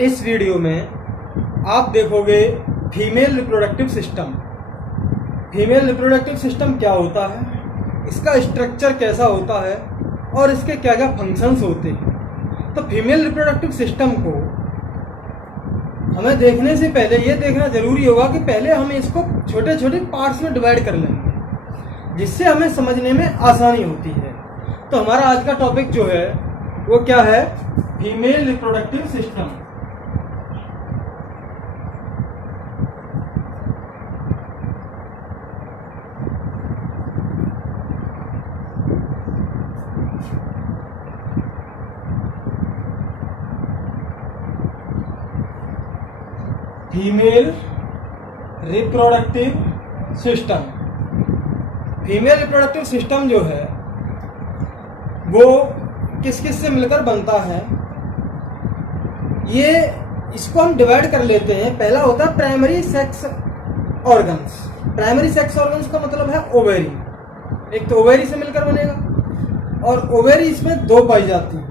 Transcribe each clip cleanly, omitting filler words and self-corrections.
इस वीडियो में आप देखोगे female reproductive system. Female reproductive system क्या होता है, इसका स्ट्रक्चर कैसा होता है और इसके क्या क्या फंक्शंस होते हैं। तो फीमेल रिप्रोडक्टिव सिस्टम को हमें देखने से पहले ये देखना जरूरी होगा कि पहले हम इसको छोटे छोटे पार्ट्स में डिवाइड कर लेंगे, जिससे हमें समझने में आसानी होती है। तो हमारा आज का टॉपिक जो है वो क्या है, female reproductive system. Female reproductive system. Female reproductive system जो है वो किस किस से मिलकर बनता है, ये इसको हम डिवाइड कर लेते हैं। पहला होता है primary sex organs. Primary sex organs का मतलब है ओवेरी। एक तो ओवेरी से मिलकर बनेगा, और ओवेरी इसमें दो पाई जाती हैं,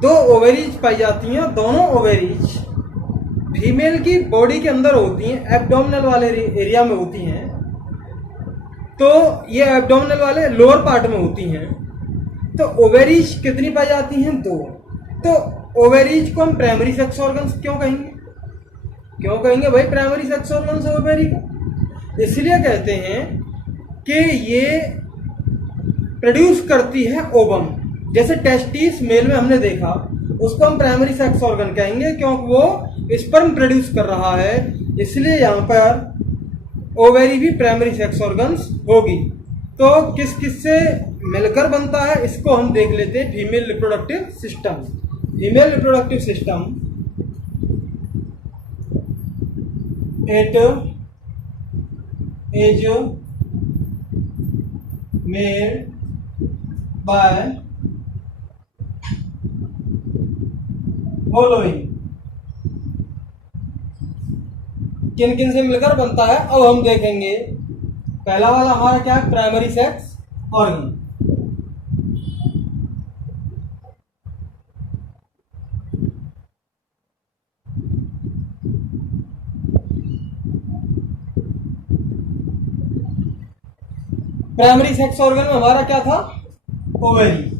दो ओवेरीज पाई जाती हैं। और दोनों ओवेरीज फीमेल की बॉडी के अंदर होती हैं, एब्डोमिनल वाले एरिया में होती हैं। तो ये एब्डोमिनल वाले लोअर पार्ट में होती हैं। तो ओवेरीज कितनी पाई जाती हैं? दो। तो ओवेरीज को हम प्राइमरी सेक्स ऑर्गन्स क्यों कहेंगे? क्यों कहेंगे भाई प्राइमरी सेक्स ऑर्गन्स ओवेरी को? इसलिए कहते हैं कि ये प्रोड्यूस करती है ओवम। जैसे टेस्टिस मेल में हमने देखा, उसको हम प्राइमरी सेक्स ऑर्गन कहेंगे क्योंकि वो स्पर्म प्रोड्यूस कर रहा है, इसलिए यहाँ पर ओवेरी भी प्राइमरी सेक्स ऑर्गन्स होगी। तो किस किस से मिलकर बनता है इसको हम देख लेते हैं। Female reproductive system. Female reproductive system it is made by following. किन किन से मिलकर बनता है अब हम देखेंगे। पहला वाला हमारा क्या है, primary sex organ. Primary sex organ में हमारा क्या था, ओवेरी।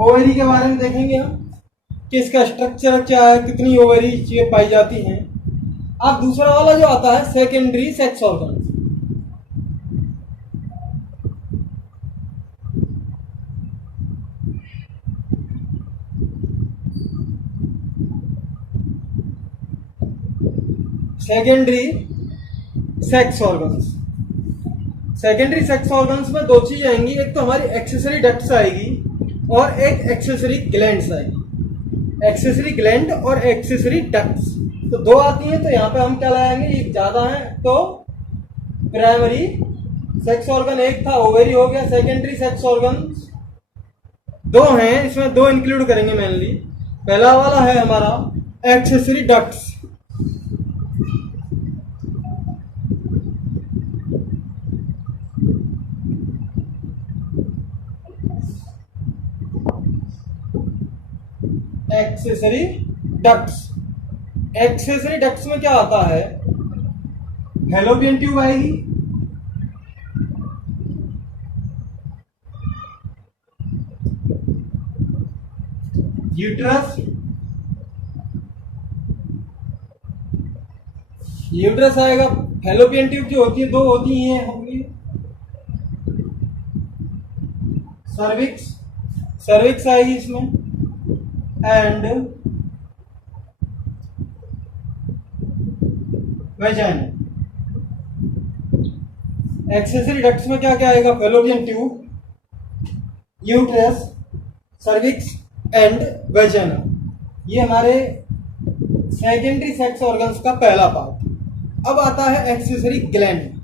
ओवेरी के बारे में देखेंगे हम कि इसका स्ट्रक्चर क्या है, कितनी ओवेरीज ये पाई जाती हैं। अब दूसरा वाला जो आता है secondary sex organ. Secondary sex organs. Secondary sex organs में दो चीज आएंगी, एक तो हमारी एक्सेसरी डक्ट्स आएगी और एक एक्सेसरी ग्लैंड्स आएगी। एक्सेसरी ग्लैंड और एक्सेसरी डक्ट्स तो दो आती हैं। तो यहाँ पे हम क्या लगाएंगे, एक ज्यादा है तो प्राइमरी सेक्स ऑर्गन एक था, ओवेरी हो गया। सेकेंडरी सेक्स ऑर्गन दो हैं, इसमें दो इंक्लूड करेंगे मेनली। पहला वाला है हमारा accessory ducts. Accessory ducts. Accessory ducts में क्या आता है, फैलोपियन ट्यूब आएगी, यूट्रस, यूट्रस आएगा। फैलोपियन ट्यूब जो होती है दो होती हैं होंगी, सर्विक्स, सर्विक्स आएगी इसमें, एंड वेजाइना। एक्सेसरी डक्ट्स में क्या क्या आएगा, fallopian tube, uterus, cervix and vagina. ये हमारे सेकेंडरी सेक्स ऑर्गन्स का पहला पार्ट। अब आता है एक्सेसरी ग्लैंड।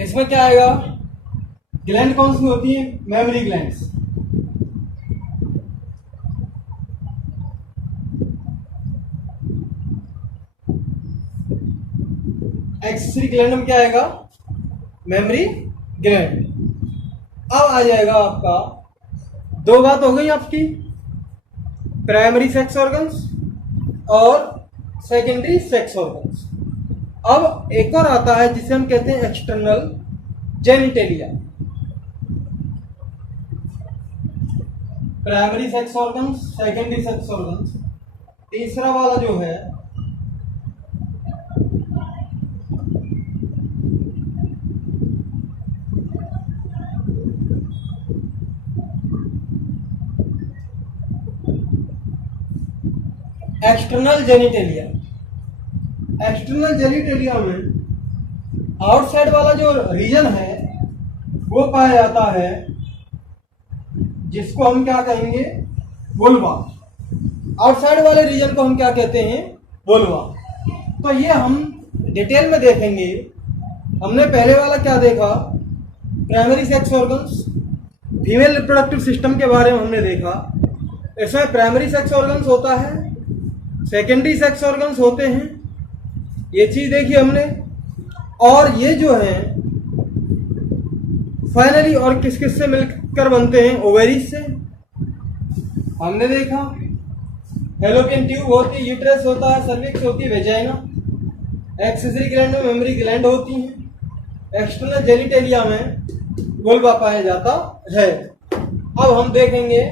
इसमें क्या आएगा, ग्लैंड कौन सी होती है, मेमरी ग्लैंड्स। एक्सेसरी ग्लैंड में क्या आएगा, मेमोरी ग्लैंड। अब आ जाएगा आपका, दो बात हो गई आपकी, प्राइमरी सेक्स ऑर्गन्स और सेकेंडरी सेक्स ऑर्गन्स। अब एक और आता है जिसे हम कहते हैं external genitalia. Primary sex organs, secondary sex organs. तीसरा वाला जो है एक्सटर्नल जेनिटेलिया। एक्सटर्नल जेनिटेलिया में आउटसाइड वाला जो रीजन है वो पाया जाता है जिसको हम क्या कहेंगे, वुल्वा। आउटसाइड वाले रीजन को हम क्या कहते हैं, वुल्वा। तो ये हम डिटेल में देखेंगे। हमने पहले वाला क्या देखा, primary sex organs, female reproductive system के बारे में हमने देखा। इसमें प्राइमरी सेक्स ऑर्गन्स होता है, सेकेंडरी सेक्स ऑर्गन्स होते हैं, ये चीज देखी हमने। और ये जो है फाइनली और किस किस से मिलकर बनते हैं, ओवेरीज से हमने देखा। फैलोपियन ट्यूब होती है, यूट्रस होता है, सर्विक्स होती है, वेजाइना, एक्सेसरी ग्लैंड में मेमोरी ग्लैंड होती हैं, एक्सटर्नल जेनिटेलिया में वुल्वा पाया जाता है। अब हम देखेंगे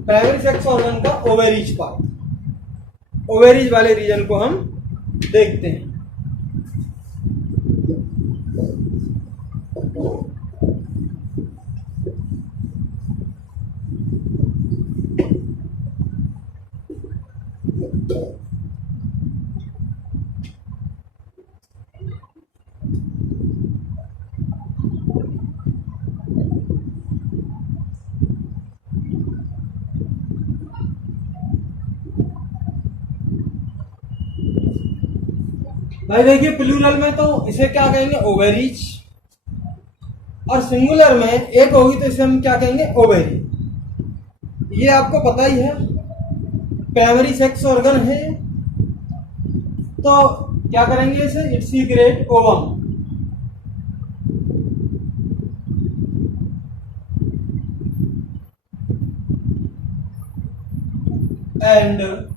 प्राइमरी सेक्स ऑर्गन का ओवेरीज पार्ट। ओवेरीज वाले रीजन को हम देखते हैं। भाई देखिए, प्लूरल में तो इसे क्या कहेंगे, ओवेरीज, और सिंगुलर में एक होगी तो इसे हम क्या कहेंगे, ओवेरी। ये आपको पता ही है, प्राइमरी सेक्स ऑर्गन है तो क्या करेंगे इसे, it's secret ovum. And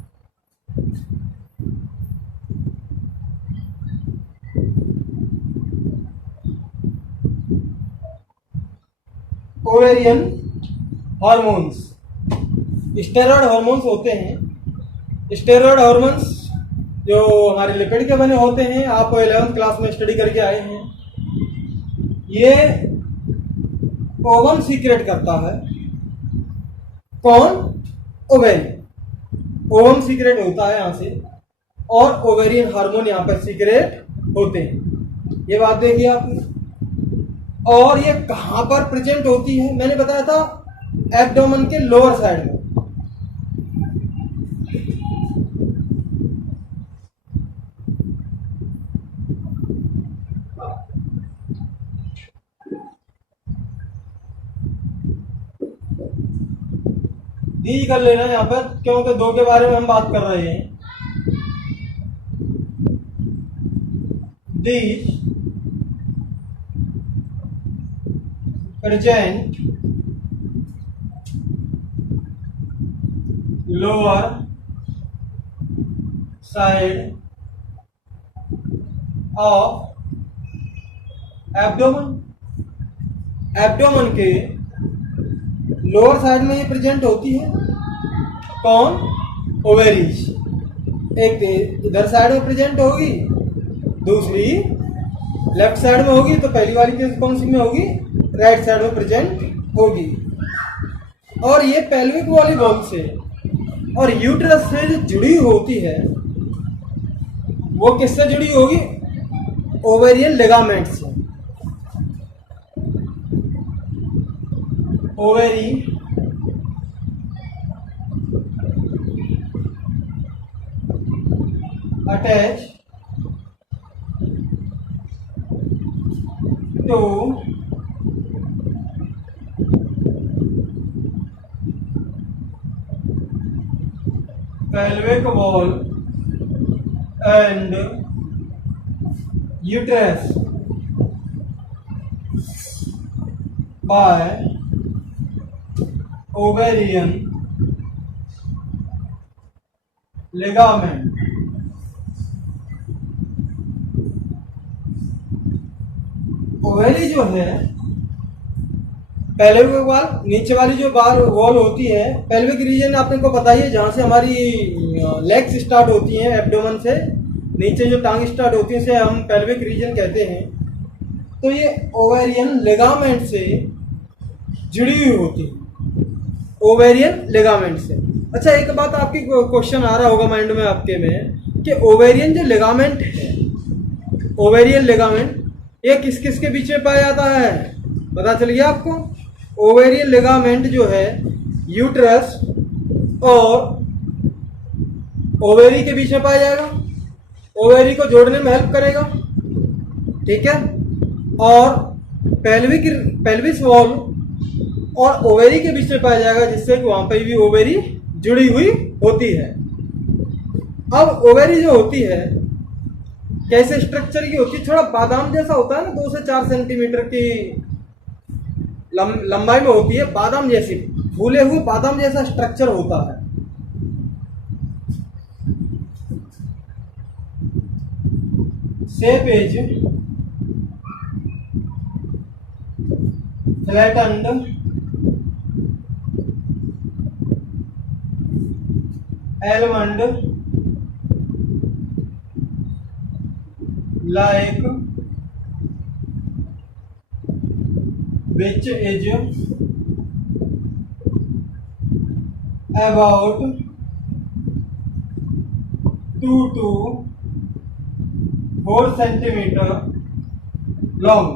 ovarian hormones, steroid hormones होते हैं। स्टेरॉयड हार्मोन्स जो हमारे लिपिड के बने होते हैं, आप 11th क्लास में स्टडी करके आए हैं। ये ओवम सीक्रेट करता है। कौन, ओवेरी। ओवम सीक्रेट होता है यहां से, और ओवेरियन हार्मोन यहां पर सीक्रेट होते हैं। ये बात देखिए आपने। और ये कहां पर प्रेजेंट होती है, मैंने बताया था एब्डोमेन के लोअर साइड में। डी कर लेना यहां पर, क्योंकि दो के बारे में हम बात कर रहे हैं। These present lower side of abdomen. Abdomen के लोअर साइड में ये प्रेजेंट होती है। कौन, ओवेरीज। एक इधर साइड में प्रेजेंट होगी, दूसरी लेफ्ट साइड में होगी। तो पहली वाली केस कौन सी में होगी, राइट साइड में प्रेजेंट होगी। और ये पेल्विक वाली बोन से और यूट्रस से जो जुड़ी होती है वो किससे जुड़ी होगी, ओवेरियन लिगामेंट से। Ovary attach to pelvic wall and uterus by ovarian ligament. Ovary जो है पहले के बार नीचे वाली जो बार वॉल होती है, पेल्विक रीजन आपने को पता ही है, जहाँ से हमारी लेग्स स्टार्ट होती हैं, एब्डोमेन से नीचे जो टांग स्टार्ट होती है उसे हम पेल्विक रीजन कहते हैं। तो ये ओवेरियन लिगामेंट से जुड़ी हुई होती है, ओवेरियन लिगामेंट से। अच्छा, एक बात आपकी क्वेश्चन आ रहा होगा माइंड में आपके में कि ओवेरियन जो लिगामेंट है, ओवेरियन लिगामेंट ये किस किस के बीच में पाया जाता है? पता चल गया आपको? ओवेरियन लिगामेंट जो है यूट्रस और ओवेरी के बीच में पाया जाएगा, ओवेरी को जोड़ने में हेल्प करेगा, ठीक है। और पेल्विस वॉल और ओवेरी के बीच में पाया जाएगा, जिससे कि वहां पर भी ओवेरी जुड़ी हुई होती है। अब ओवेरी जो होती है कैसे स्ट्रक्चर की होती है? थोड़ा बादाम जैसा होता है ना, 2 से 4 सेंटीमीटर की लंबाई में होती है, बादाम जैसी, फूले हुए बादाम जैसा स्ट्रक्चर होता है। Shape is flattened almond like which is about 2 to 4 centimetre long.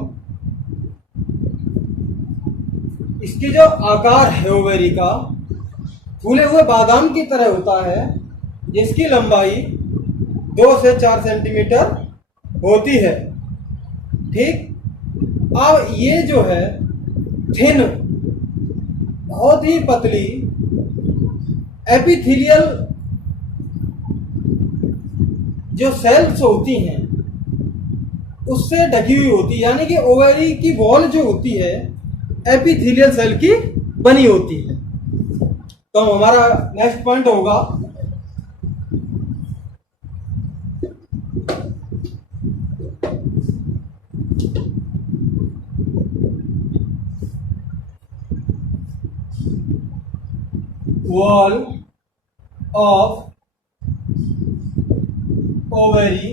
इसकी जो आकार है ओवेरी का फूले हुए बादाम की तरह होता है, जिसकी लंबाई 2 से 4 सेंटीमीटर होती है, ठीक। अब ये जो है थिन, बहुत ही पतली एपिथेलियल जो सेल्स होती हैं उससे ढकी हुई होती है, यानी कि ओवेरी की वॉल जो होती है एपिथेलियल सेल की बनी होती है। तो हमारा नेक्स्ट पॉइंट होगा wall of ovary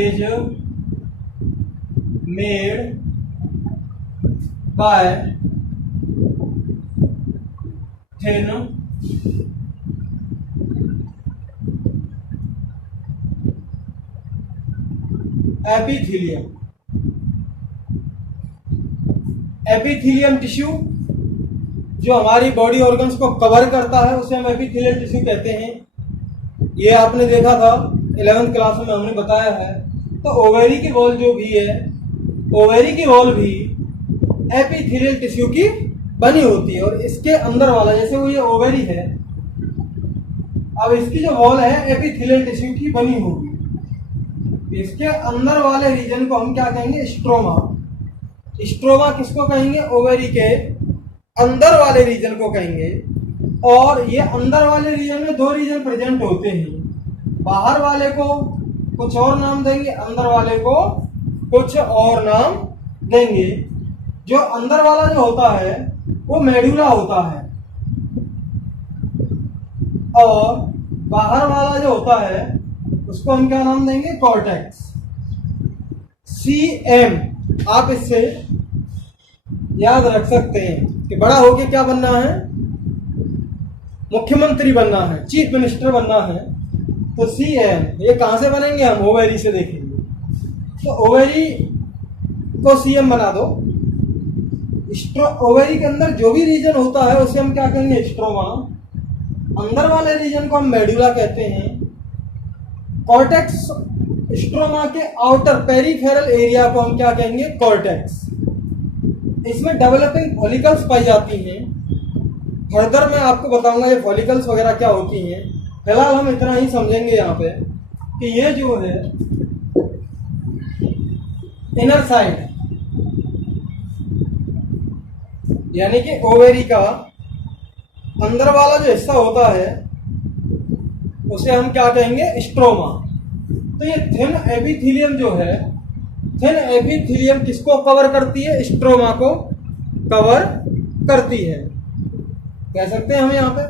is made by thin epithelium. Epithelium tissue जो हमारी बॉडी ऑर्गन्स को कवर करता है उसे हम एपिथेलियल टिश्यू कहते हैं। ये आपने देखा था 11th क्लास में हमने बताया है। तो ओवेरी की वॉल जो भी है, ओवेरी की वॉल भी एपिथेलियल टिश्यू की बनी होती है, और इसके अंदर वाला, जैसे वो ये ओवेरी है, अब इसकी जो वॉल है एपिथेलियल टिश्यू की बनी होगी। इसके अंदर वाले रीजन को हम क्या कहेंगे? स्ट्रोमा। स्ट्रोमा किसको कहेंगे? ओवेरी के अंदर वाले रीजन को कहेंगे। और ये अंदर वाले रीजन में 2 रीजन प्रेजेंट होते हैं। बाहर वाले को कुछ और नाम देंगे, अंदर वाले को कुछ और नाम देंगे। जो अंदर वाला जो होता है वो मेडुला होता है, और बाहर वाला जो होता है उसको हम क्या नाम देंगे? कॉर्टेक्स। CM आप इससे याद रख सकते हैं कि बड़ा होके क्या बनना है? मुख्यमंत्री बनना है, चीफ मिनिस्टर बनना है। तो CM ये कहां से बनेंगे? हम ओवेरी से देखेंगे। तो ओवेरी को CM बना दो। ओवेरी के अंदर जो भी रीजन होता है उसे हम क्या कहेंगे? स्ट्रोमा। अंदर वाले रीजन को हम मेडुला कहते हैं। कॉर्टेक्स, स्ट्रोमा के आउटर पेरिफेरल एरिया को हम क्या कहेंगे? कॉर्टेक्स। इसमें डेवलपिंग फॉलिकल्स पाई जाती हैं। फर्दर मैं आपको बताऊंगा ये फॉलिकल्स वगैरह क्या होती हैं। फिलहाल हम इतना ही समझेंगे यहाँ पे। कि ये जो है इनर साइड, यानी कि ओवेरी का अंदर वाला जो हिस्सा होता है उसे हम क्या कहेंगे, स्ट्रोमा। तो ये थिन एपिथेलियम जो है, थिन एपिथेलियम किसको कवर करती है, स्ट्रोमा को कवर करती है। कह सकते हैं हम यहाँ पे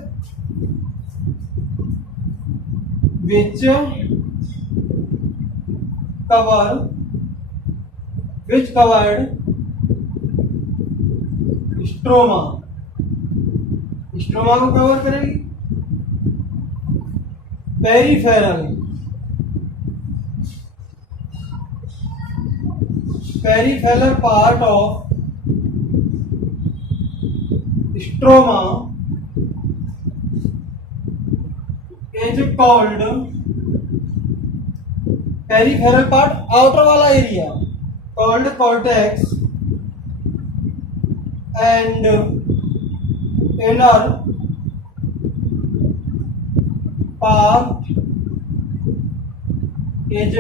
विच कवर्ड स्ट्रोमा, स्ट्रोमा को कवर करेगी। Peripheral part of stroma is called, peripheral part outer वाला area called cortex and inner part is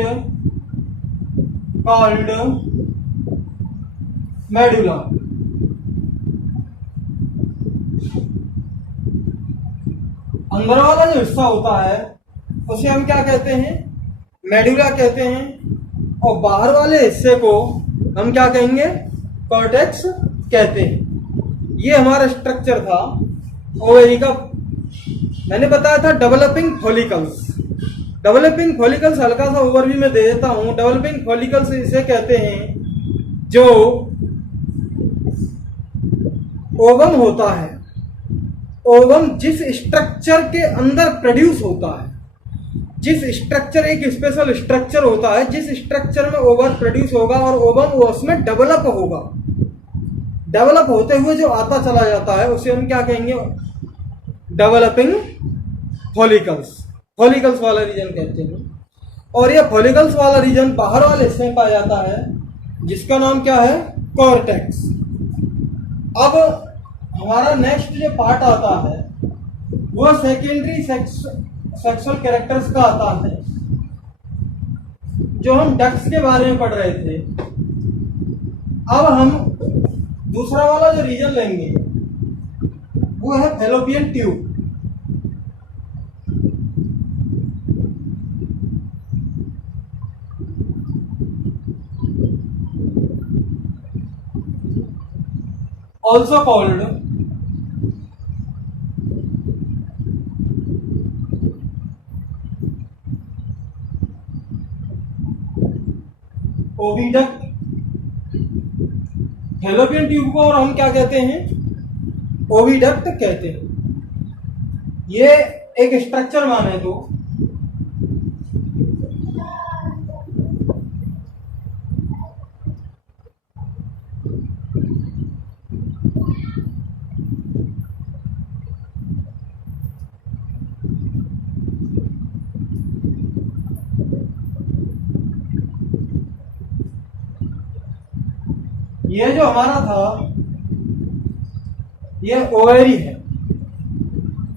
called medulla. अंदर वाला जो हिस्सा होता है उसे हम क्या कहते हैं, मेडुला कहते हैं, और बाहर वाले हिस्से को हम क्या कहेंगे, कॉर्टेक्स कहते हैं। ये हमारा स्ट्रक्चर था ओवेरी का। मैंने बताया था डेवलपिंग फॉलिकल्स। डेवलपिंग फॉलिकल्स हल्का सा ओवरव्यू में दे देता हूं। डेवलपिंग फॉलिकल्स इसे कहते हैं जो ओवम होता है, ओवम जिस स्ट्रक्चर के अंदर प्रोड्यूस होता है, जिस स्ट्रक्चर, एक स्पेशल स्ट्रक्चर होता है जिस स्ट्रक्चर में ओवम प्रोड्यूस होगा और ओवम उसमें डेवलप होगा, डेवलप होते हुए जो आता चला जाता है उसे हम क्या कहेंगे, डेवलपिंग फॉलिकल्स, फॉलिकल्स वाला रीजन कहते हैं। और ये फॉलिकल्स वाला रीजन बाहर वाले हिस्से में पाया जाता है जिसका नाम क्या है, कॉर्टेक्स। अब हमारा नेक्स्ट जो पार्ट आता है वो सेकेंडरी सेक्सुअल कैरेक्टर्स का आता है, जो हम डक्ट्स के बारे में पढ़ रहे थे। अब हम दूसरा वाला जो रीजन लेंगे वो है fallopian tube. also called oviduct. Fallopian tube को और हम क्या कहते हैं, ओविडक्ट कहते हैं। ये एक स्ट्रक्चर माने तो ये जो हमारा था ये ओवेरी है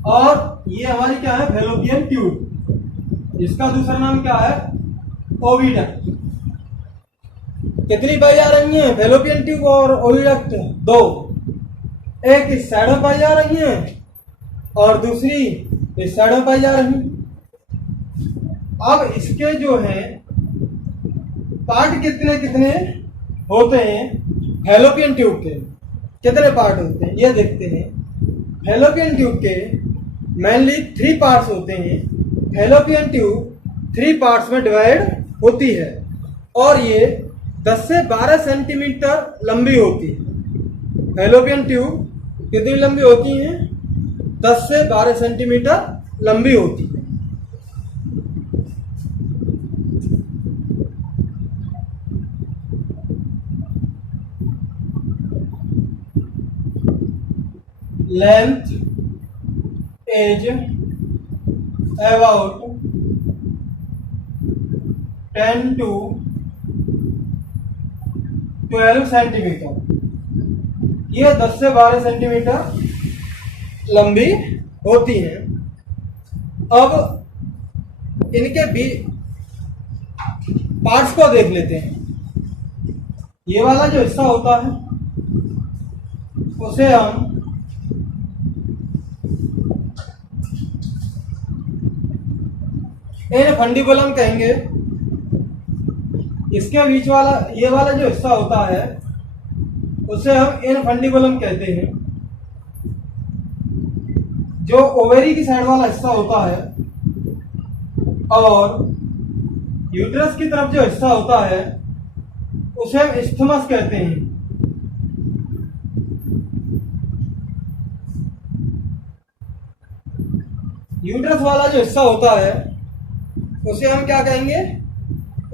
और ये हमारी क्या है, फैलोपियन ट्यूब। इसका दूसरा नाम क्या है, ओविडक्ट। कितनी पाई जा रही है फैलोपियन ट्यूब और ओविडक्ट, दो। एक इस साइड में पाई जा रही है और दूसरी इस साइड में पाई जा रही है। अब इसके जो है पार्ट कितने कितने होते हैं, फैलोपियन ट्यूब के कितने पार्ट होते हैं ये देखते हैं। फैलोपियन ट्यूब के मेनली 3 पार्ट्स होते हैं। फैलोपियन ट्यूब 3 पार्ट्स में डिवाइड होती है और ये 10 से 12 सेंटीमीटर लंबी होती है। फैलोपियन ट्यूब कितनी लंबी होती है, 10 से 12 सेंटीमीटर लंबी होती है। Length is about 10 to 12 centimetre. ये 10 से 12 सेंटीमीटर लंबी होती हैं। अब इनके भी पार्ट्स को देख लेते हैं। ये वाला जो हिस्सा होता है उसे हम इनफंडिबुलम कहेंगे। इसके बीच वाला ये वाला जो हिस्सा होता है उसे हम इनफंडिबुलम कहते हैं। जो ओवेरी की साइड वाला हिस्सा होता है और यूट्रस की तरफ जो हिस्सा होता है उसे हम इस्थमस कहते हैं। यूट्रस वाला जो हिस्सा होता है उसे हम क्या कहेंगे?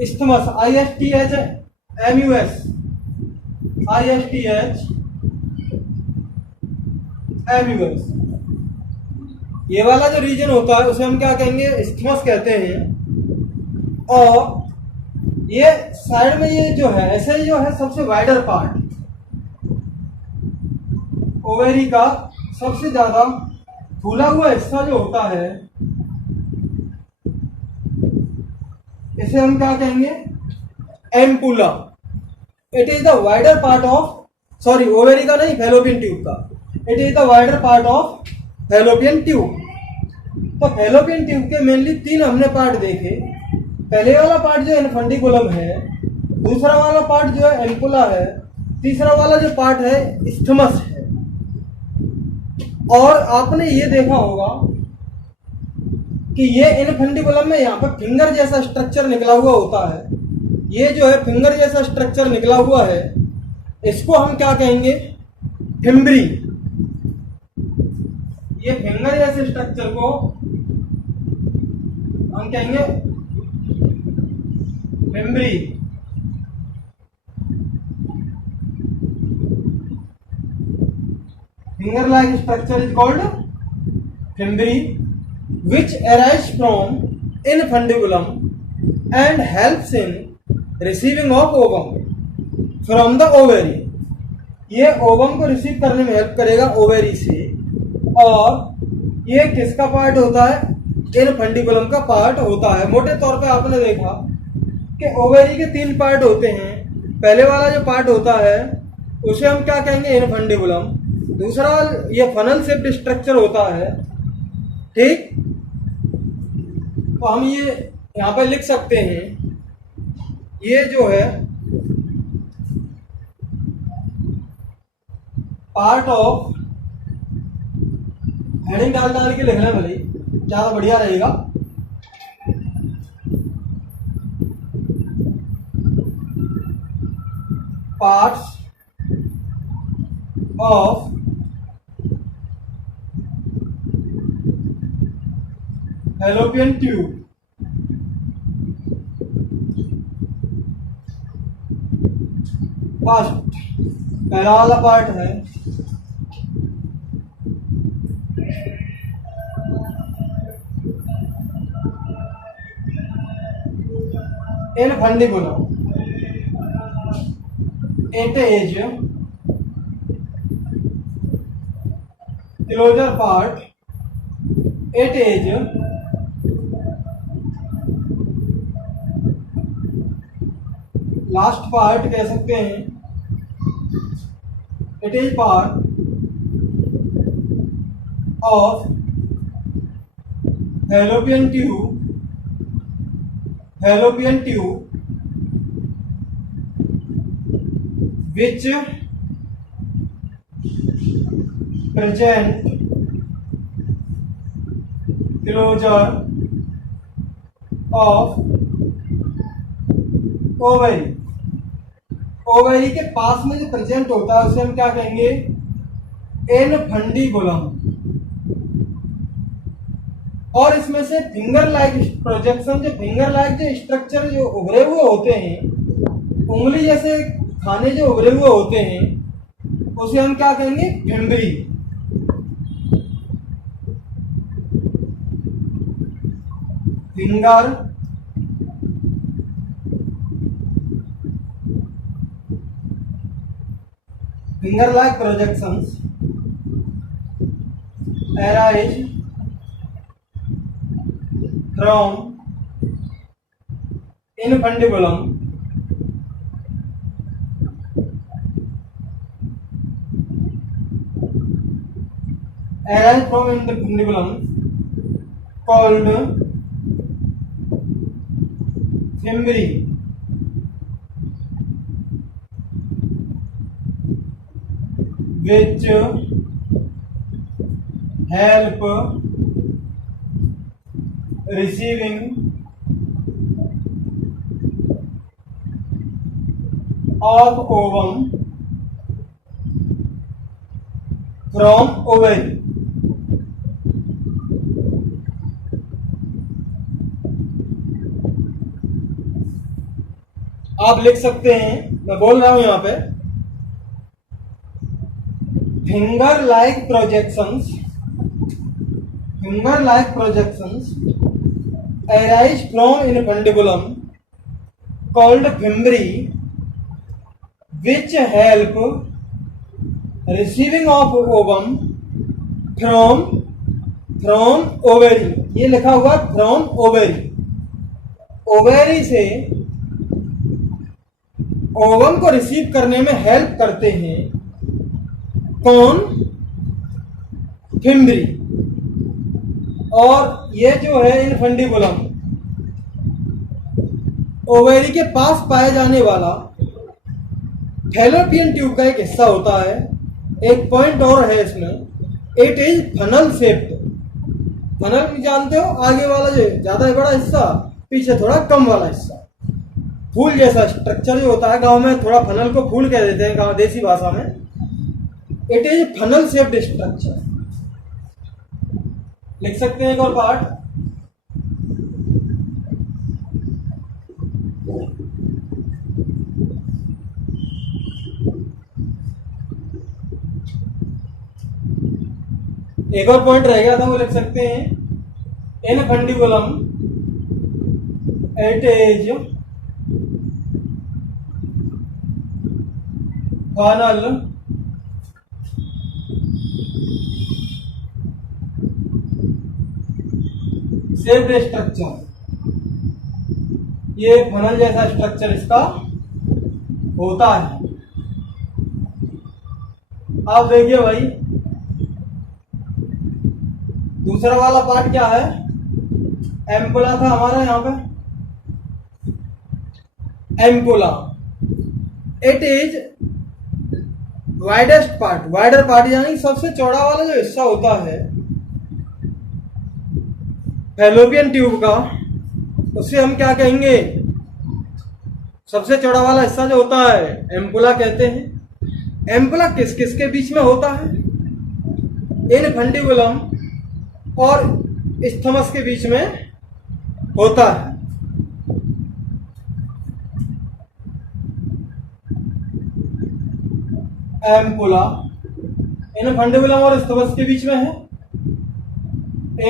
इस्थमस। ISTHMUS, ISTHMUS। ये वाला जो रीजन होता है उसे हम क्या कहेंगे? इस्थमस कहते हैं। और ये साइड में ये जो है ऐसे ही जो है सबसे वाइडर पार्ट, ओवेरी का सबसे ज्यादा फूला हुआ हिस्सा जो होता है इसे हम क्या कहेंगे? Ampulla. It is the wider part of, sorry ovary का नहीं, फैलोपियन ट्यूब का। It is the wider part of fallopian tube. तो फैलोपियन ट्यूब के मेनली 3 हमने पार्ट देखे। पहले वाला पार्ट जो इनफंडिबुलम है, दूसरा वाला पार्ट जो है एम्पुला है, तीसरा वाला जो पार्ट है इस्थमस है। और आपने ये देखा होगा कि ये इनफंडिबुलम में यहाँ पर फिंगर जैसा स्ट्रक्चर निकला हुआ होता है। ये जो है फिंगर जैसा स्ट्रक्चर निकला हुआ है, इसको हम क्या कहेंगे? फिम्बरी। ये फिंगर जैसे स्ट्रक्चर को हम कहेंगे fimbriae. Finger like structure is called fimbriae, which arise from infundibulum and helps in receiving of ovum from the ovary। ये ओवम को रिसीव करने में हेल्प करेगा ओवेरी से। और ये किसका पार्ट होता है? इनफंडिबुलम का पार्ट होता है। मोटे तौर पे आपने देखा कि ओवेरी के 3 पार्ट होते हैं। पहले वाला जो पार्ट होता है उसे हम क्या कहेंगे? इनफंडिबुलम। दूसरा ये फनल शेप्ड स्ट्रक्चर होता है, ठीक। तो हम ये यहाँ पर लिख सकते हैं, ये जो है पार्ट ऑफ, हेडिंग डाल के लिखना भले ज्यादा बढ़िया रहेगा। Parts of fallopian tube. First पहला वाला पार्ट है infundibulum. It is closer part. It is last part कह सकते हैं। It is part of fallopian tube which present closure of ovary. Ovary के पास में जो प्रेजेंट होता है उसे हम क्या कहेंगे? इनफंडिबुलम। और इसमें से फिंगर लाइक प्रोजेक्शन, जो फिंगर लाइक जो स्ट्रक्चर जो उभरे हुए होते हैं, उंगली जैसे खाने जो उभरे हुए होते हैं उसे हम क्या कहेंगे? Fimbriae. Finger like projections arise from infundibulum arise from infundibulum called fimbri, which help receiving of ovum from ovary. आप लिख सकते हैं, मैं बोल रहा हूं यहां पे, finger like projections arise from infundibulum called fimbri, which help receiving of ovum from ovary. ये लिखा हुआ from ovary. ओवेरी से ओवम को रिसीव करने में हेल्प करते हैं कौन? फिम्बरी. और ये जो है इनफंडिबुलम ओवेरी के पास पाए जाने वाला फैलोपियन ट्यूब का एक हिस्सा होता है. एक पॉइंट और है इसमें, it is funnel shaped. Funnel भी जानते हो, आगे वाला जो ज्यादा बड़ा हिस्सा, पीछे थोड़ा कम वाला हिस्सा. फूल जैसा स्ट्रक्चर जो होता है, गांव में थोड़ा फनल को फूल कह देते हैं गांव देसी भाषा में. It is funnel shaped structure. लिख सकते हैं एक और पार्ट, एक और पॉइंट रह गया था, वो लिख सकते हैं infundibulum it is funnel shaped structure. ये फनल जैसा स्ट्रक्चर इसका होता है. आप देखिए भाई, दूसरा वाला पार्ट क्या है? एम्पुला था हमारा यहाँ पे. Ampulla it is widest part. Wider part यानी सबसे चौड़ा वाला जो हिस्सा होता है फैलोपियन ट्यूब का, उसे हम क्या कहेंगे? सबसे चौड़ा वाला हिस्सा जो होता है एम्पुला कहते हैं. एम्पुला किस किस के बीच में होता है? इनफंडिबुलम और इस्थमस के बीच में होता है. एम्पुला इनफंडिबुलम और इस्थमस के बीच में है.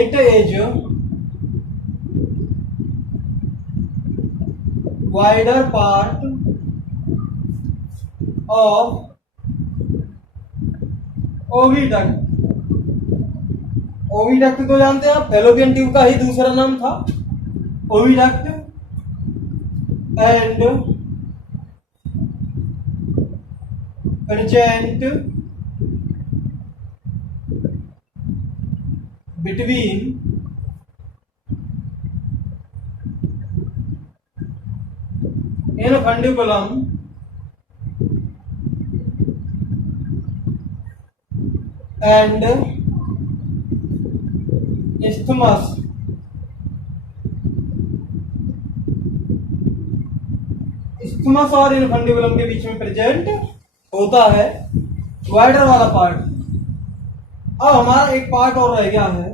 It is wider part of oviduct. Oviduct तो जानते हैं आप, फैलोपियन ट्यूब का ही दूसरा नाम था oviduct. And present between infundibulum and isthmus. isthmus और इनफंडिबुलम के बीच में प्रेजेंट होता है वाइडर वाला पार्ट. अब हमारा एक पार्ट और रह गया है,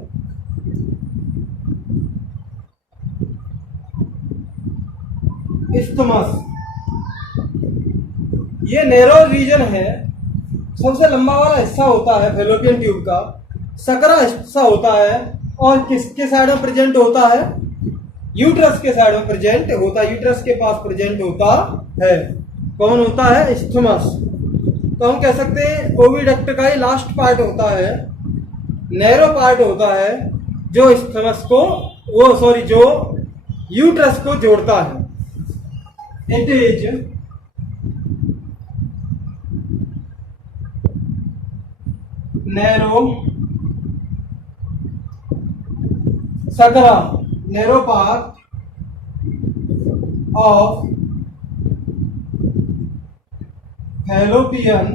इस्थमस. ये नैरो रीजन है, सबसे लंबा वाला हिस्सा होता है फैलोपियन ट्यूब का, सकरा हिस्सा होता है. और किसके साइड में प्रेजेंट होता है? यूट्रस के साइड में प्रेजेंट होता है. यूट्रस के पास प्रेजेंट होता है. कौन होता है? इस्थमस. तो हम कह सकते हैं ओविडक्ट का ही लास्ट पार्ट होता है, नैरो पार्ट होता है, जो इस्थमस को जो यूट्रस को जोड़ता है. It is narrow sakra, narrow path of fallopian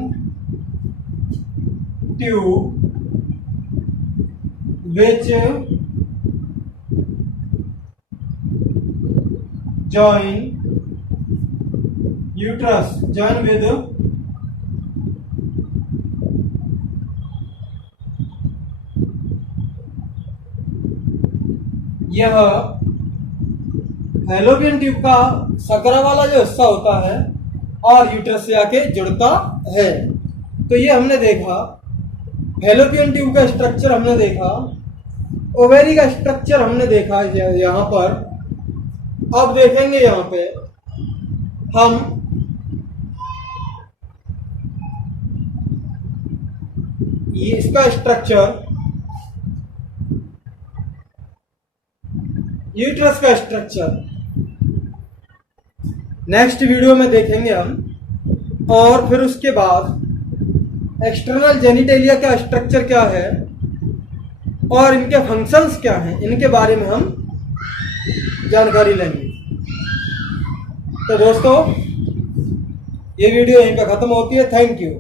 tube which join with यह फैलोपियन ट्यूब का सकरा वाला जो हिस्सा होता है और यूट्रस से आके जुड़ता है। तो ये हमने देखा फैलोपियन ट्यूब का स्ट्रक्चर, हमने देखा ओवेरी का स्ट्रक्चर, हमने देखा यहाँ पर। अब देखेंगे यहाँ पे हम ये इसका स्ट्रक्चर, यूट्रस का स्ट्रक्चर नेक्स्ट वीडियो में देखेंगे हम। और फिर उसके बाद एक्सटर्नल जेनिटेलिया का स्ट्रक्चर क्या है और इनके फंक्शंस क्या हैं, इनके बारे में हम जानकारी लेंगे। तो दोस्तों ये वीडियो यहीं पे खत्म होती है। Thank you.